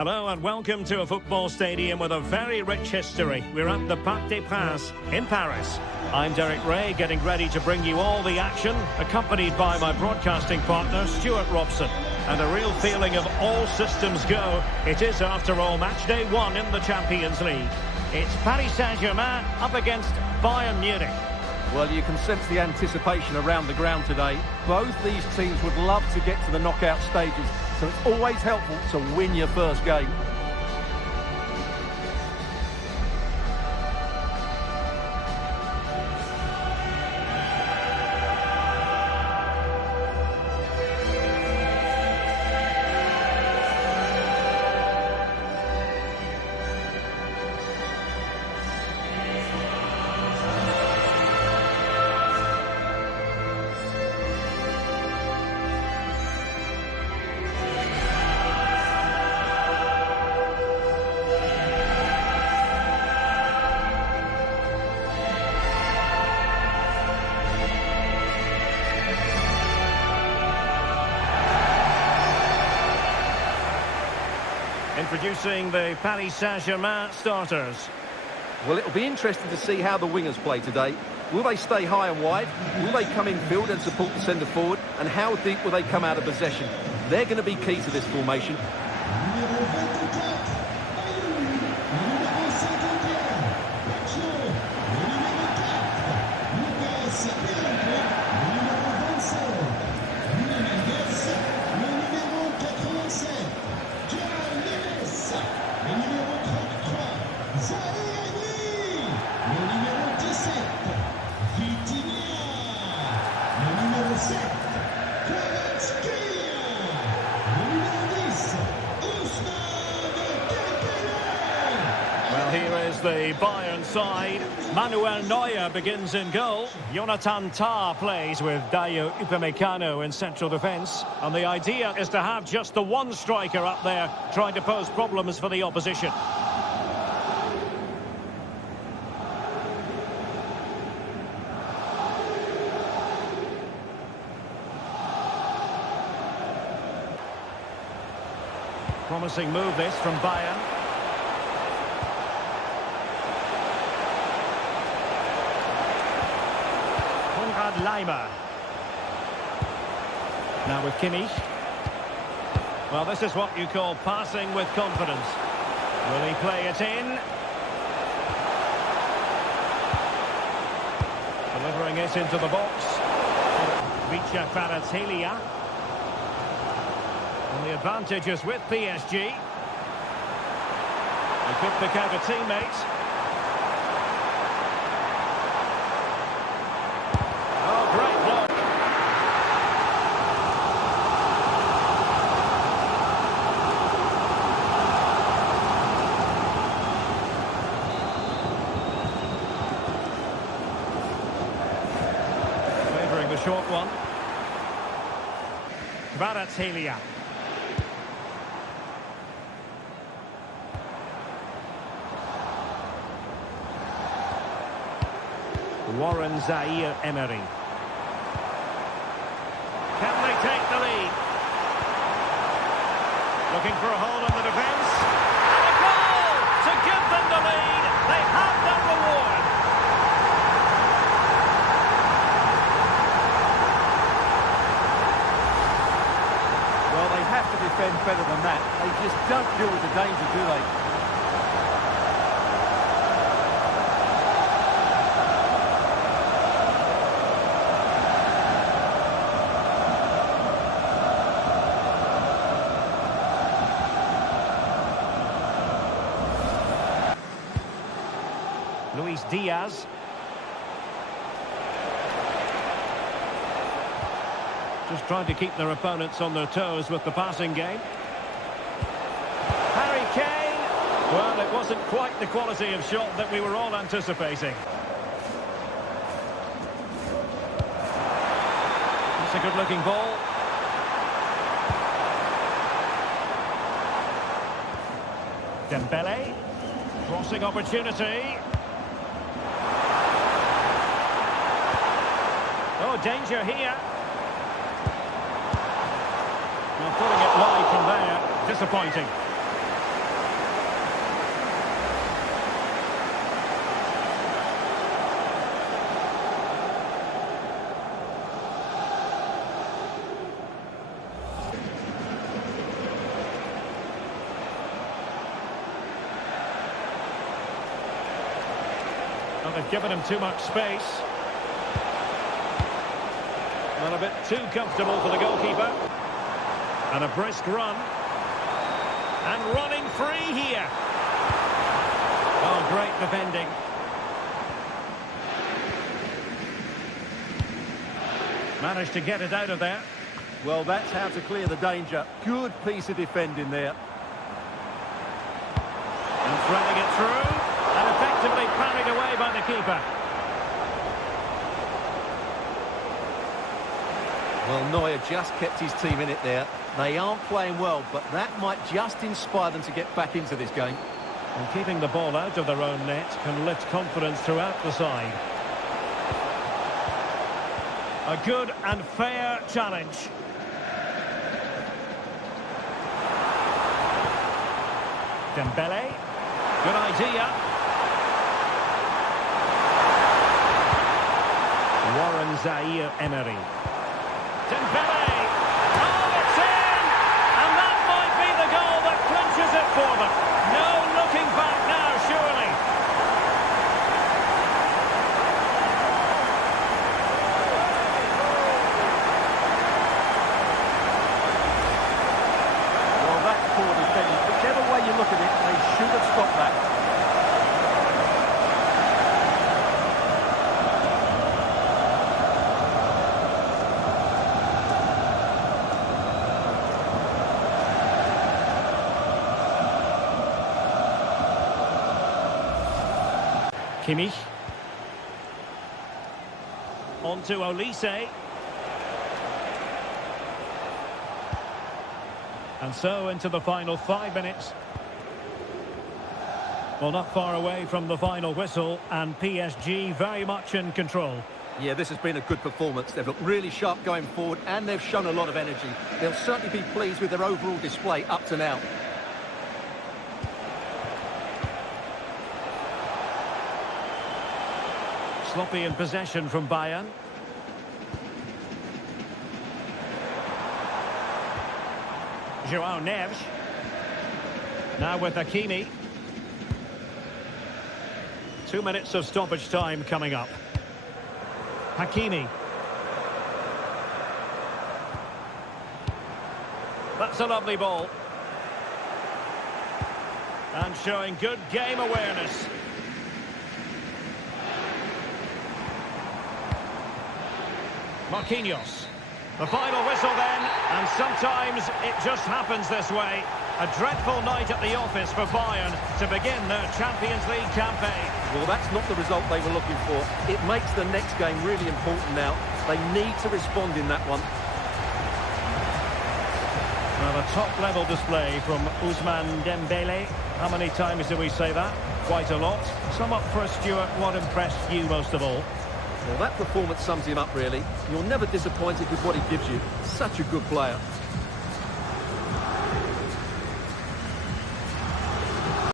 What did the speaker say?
Hello and welcome to a football stadium with a very rich history. We're at the Parc des Princes in Paris. I'm Derek Ray, getting ready to bring you all the action, accompanied by my broadcasting partner, Stuart Robson. And a real feeling of all systems go. It is, after all, match day one in the Champions League. It's Paris Saint-Germain up against Bayern Munich. Well, you can sense the anticipation around the ground today. Both these teams would love to get to the knockout stages, so it's always helpful to win your first game. Introducing the Paris Saint-Germain starters. Well, it'll be interesting to see how the wingers play today. Will they stay high and wide? Will they come in field and support the centre forward? And how deep will they come out of possession? They're going to be key to this formation. Well, here is the Bayern side. Manuel Neuer begins in goal. Jonathan Tah plays with Dayo Upamecano in central defence. And the idea is to have just the one striker up there trying to pose problems for the opposition. Promising move this from Bayern. Konrad Laimer. Now with Kimmich. Well, this is what you call passing with confidence. Will he play it in? Delivering it into the box. Vicha Kvaratskhelia. And the advantage is with PSG. They could pick out a teammate. Oh, great block. Favouring the short one. Kvaratskhelia. Warren Zaïre-Emery. Can they take the lead? Looking for a hole in the defence. And a goal to give them the lead. They have their reward. Well, they have to defend better than that. They just don't deal with the danger, do they? Luis Diaz. Just trying to keep their opponents on their toes with the passing game. Harry Kane. Well, it wasn't quite the quality of shot that we were all anticipating. It's a good-looking ball. Dembele. Crossing opportunity. Oh, danger here. Well, putting it wide from there, disappointing. Well, they've given him too much space. Not a bit too comfortable for the goalkeeper. And a brisk run. And running free here. Oh, great defending. Managed to get it out of there. Well, that's how to clear the danger. Good piece of defending there. And threading it through. And effectively parried away by the keeper. Well, Neuer just kept his team in it there. They aren't playing well, but that might just inspire them to get back into this game. And keeping the ball out of their own net can lift confidence throughout the side. A good and fair challenge. Dembele. Good idea. Warren Zaire-Emery. Dembele. Oh, it's in! And that might be the goal that clinches it for them. No looking back now, surely. Well, that's poor defending. Whichever way you look at it, they should have stopped that. Kimmich. On to Olise. And so into the final 5 minutes. Well, not far away from the final whistle, and PSG very much in control. Yeah, this has been a good performance. They've looked really sharp going forward, and they've shown a lot of energy. They'll certainly be pleased with their overall display up to now. Sloppy in possession from Bayern. João Neves. Now with Hakimi. 2 minutes of stoppage time coming up. Hakimi. That's a lovely ball. And showing good game awareness. Marquinhos. The final whistle then, and sometimes it just happens this way. A dreadful night at the office for Bayern to begin their Champions League campaign. Well, that's not the result they were looking for. It makes the next game really important now. They need to respond in that one. Well, a top-level display from Ousmane Dembele. How many times do we say that? Quite a lot. Sum up for us, Stuart. What impressed you most of all? Well, that performance sums him up, really. You're never disappointed with what he gives you. Such a good player.